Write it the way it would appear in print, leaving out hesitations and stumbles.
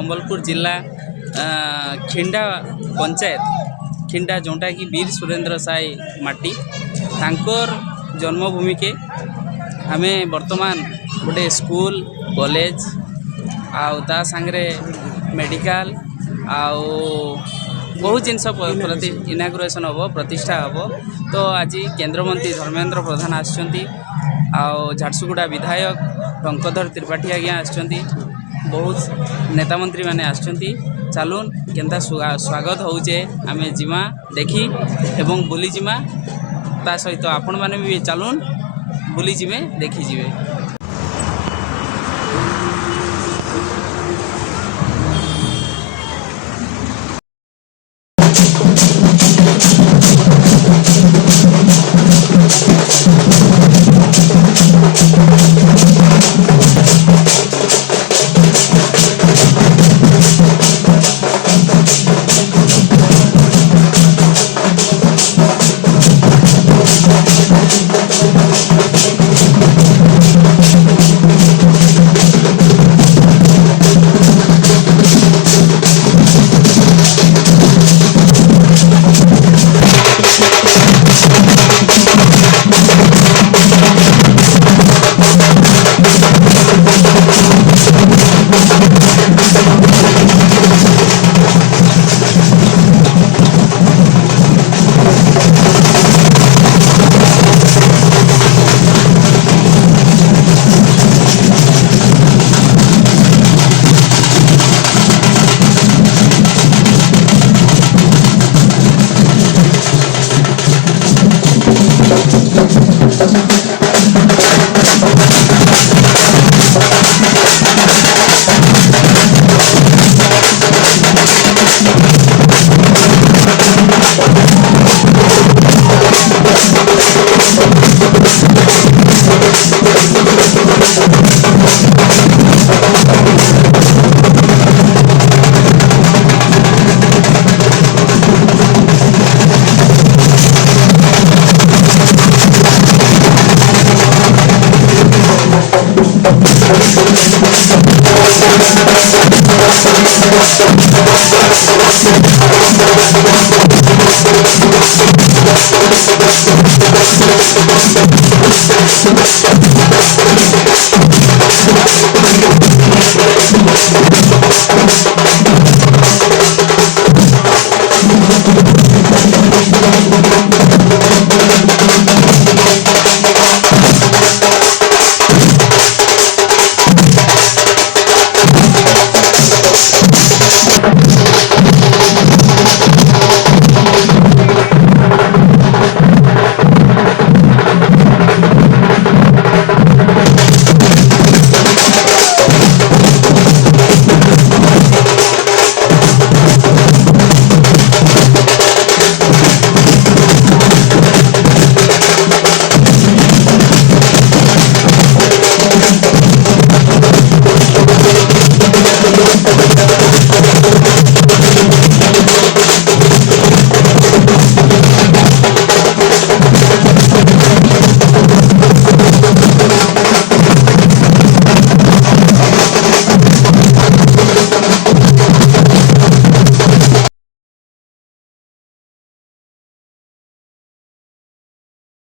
संबलपुर जिला खिंडा पंचायत खिंडा जोटा कि वीर सुरेंद्र साई माटी तांकर जन्मभूमि के आमे वर्तमान गोटे स्कूल कॉलेज आउ ता सांगरे मेडिकल आउ बहुत जिनस प्रति इनाग्रेसन हम प्रतिष्ठा हम। तो आज केंद्रमंत्री धर्मेंद्र प्रधान आसछंती आउ झारसुगुड़ा विधायक टंकधर त्रिपाठी आज्ञा आसछंती बहुत नेता मंत्री माने आसछंती। चलून केनता स्वागत होचे आमे जिमा देखी एवं बुली जिमा ता सहित आपण माने भी चलून बुली जिमे देखी जिवे।